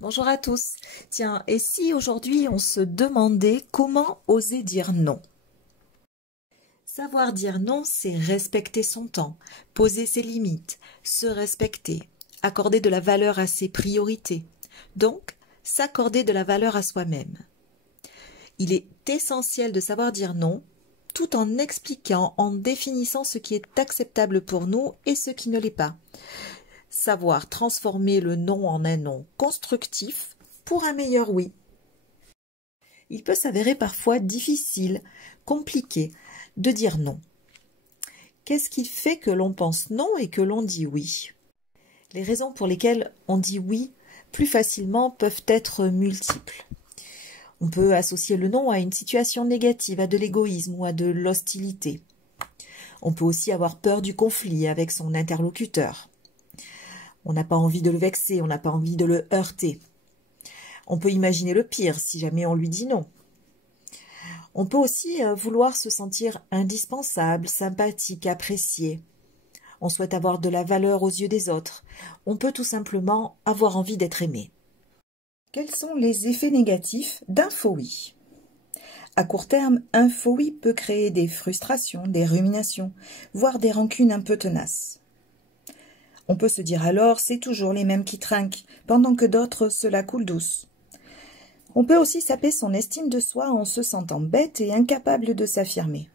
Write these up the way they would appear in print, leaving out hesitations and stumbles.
Bonjour à tous. Tiens, et si aujourd'hui on se demandait comment oser dire non? Savoir dire non, c'est respecter son temps, poser ses limites, se respecter, accorder de la valeur à ses priorités. Donc, s'accorder de la valeur à soi-même. Il est essentiel de savoir dire non, tout en expliquant, en définissant ce qui est acceptable pour nous et ce qui ne l'est pas. Savoir transformer le non en un non constructif pour un meilleur oui. Il peut s'avérer parfois difficile, compliqué de dire non. Qu'est-ce qui fait que l'on pense non et que l'on dit oui? Les raisons pour lesquelles on dit oui plus facilement peuvent être multiples. On peut associer le non à une situation négative, à de l'égoïsme ou à de l'hostilité. On peut aussi avoir peur du conflit avec son interlocuteur. On n'a pas envie de le vexer, on n'a pas envie de le heurter. On peut imaginer le pire si jamais on lui dit non. On peut aussi vouloir se sentir indispensable, sympathique, apprécié. On souhaite avoir de la valeur aux yeux des autres. On peut tout simplement avoir envie d'être aimé. Quels sont les effets négatifs d'un faux oui? À court terme, un faux oui peut créer des frustrations, des ruminations, voire des rancunes un peu tenaces. On peut se dire alors, c'est toujours les mêmes qui trinquent, pendant que d'autres, cela coule douce. On peut aussi saper son estime de soi en se sentant bête et incapable de s'affirmer.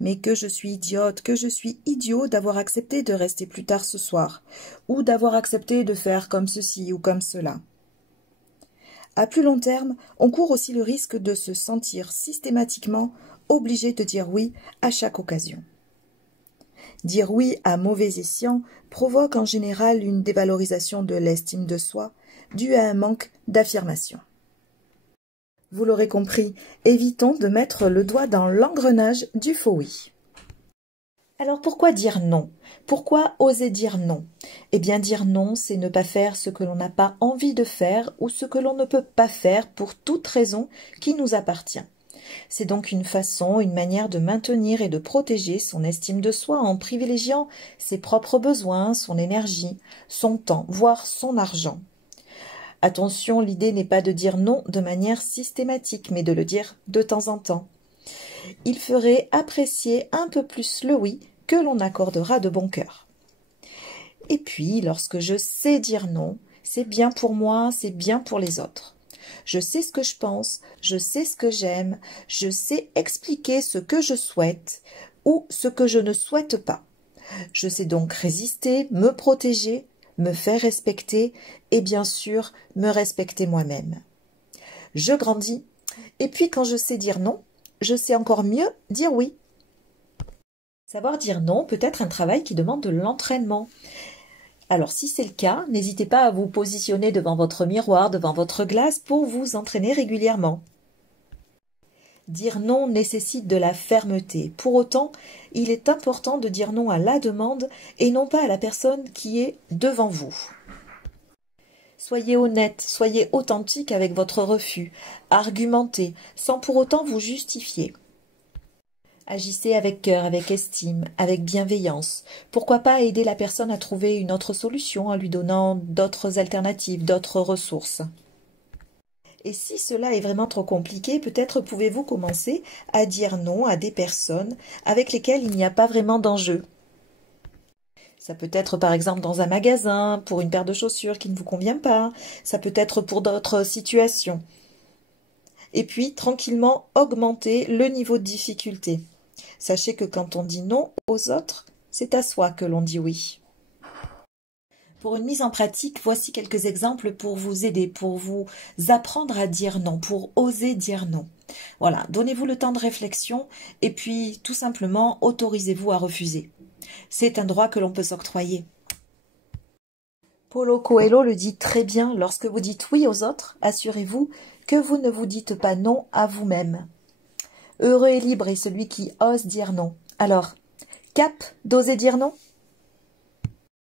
Mais que je suis idiote, que je suis idiot d'avoir accepté de rester plus tard ce soir, ou d'avoir accepté de faire comme ceci ou comme cela. À plus long terme, on court aussi le risque de se sentir systématiquement obligé de dire oui à chaque occasion. Dire oui à mauvais escient provoque en général une dévalorisation de l'estime de soi due à un manque d'affirmation. Vous l'aurez compris, évitons de mettre le doigt dans l'engrenage du faux oui. Alors pourquoi dire non? Pourquoi oser dire non? Eh bien dire non, c'est ne pas faire ce que l'on n'a pas envie de faire ou ce que l'on ne peut pas faire pour toute raison qui nous appartient. C'est donc une façon, une manière de maintenir et de protéger son estime de soi en privilégiant ses propres besoins, son énergie, son temps, voire son argent. Attention, l'idée n'est pas de dire non de manière systématique, mais de le dire de temps en temps. Il ferait apprécier un peu plus le oui que l'on accordera de bon cœur. Et puis, lorsque je sais dire non, c'est bien pour moi, c'est bien pour les autres. Je sais ce que je pense, je sais ce que j'aime, je sais expliquer ce que je souhaite ou ce que je ne souhaite pas. Je sais donc résister, me protéger, me faire respecter et bien sûr me respecter moi-même. Je grandis et puis quand je sais dire non, je sais encore mieux dire oui. Savoir dire non peut être un travail qui demande de l'entraînement. Alors si c'est le cas, n'hésitez pas à vous positionner devant votre miroir, devant votre glace pour vous entraîner régulièrement. Dire non nécessite de la fermeté. Pour autant, il est important de dire non à la demande et non pas à la personne qui est devant vous. Soyez honnête, soyez authentique avec votre refus, argumentez, sans pour autant vous justifier. Agissez avec cœur, avec estime, avec bienveillance. Pourquoi pas aider la personne à trouver une autre solution en lui donnant d'autres alternatives, d'autres ressources. Et si cela est vraiment trop compliqué, peut-être pouvez-vous commencer à dire non à des personnes avec lesquelles il n'y a pas vraiment d'enjeu. Ça peut être par exemple dans un magasin, pour une paire de chaussures qui ne vous convient pas. Ça peut être pour d'autres situations. Et puis, tranquillement, augmenter le niveau de difficulté. Sachez que quand on dit non aux autres, c'est à soi que l'on dit oui. Pour une mise en pratique, voici quelques exemples pour vous aider, pour vous apprendre à dire non, pour oser dire non. Voilà, donnez-vous le temps de réflexion et puis tout simplement autorisez-vous à refuser. C'est un droit que l'on peut s'octroyer. Paulo Coelho le dit très bien, lorsque vous dites oui aux autres, assurez-vous que vous ne vous dites pas non à vous-même. Heureux et libre est celui qui ose dire non. Alors, cap d'oser dire non ?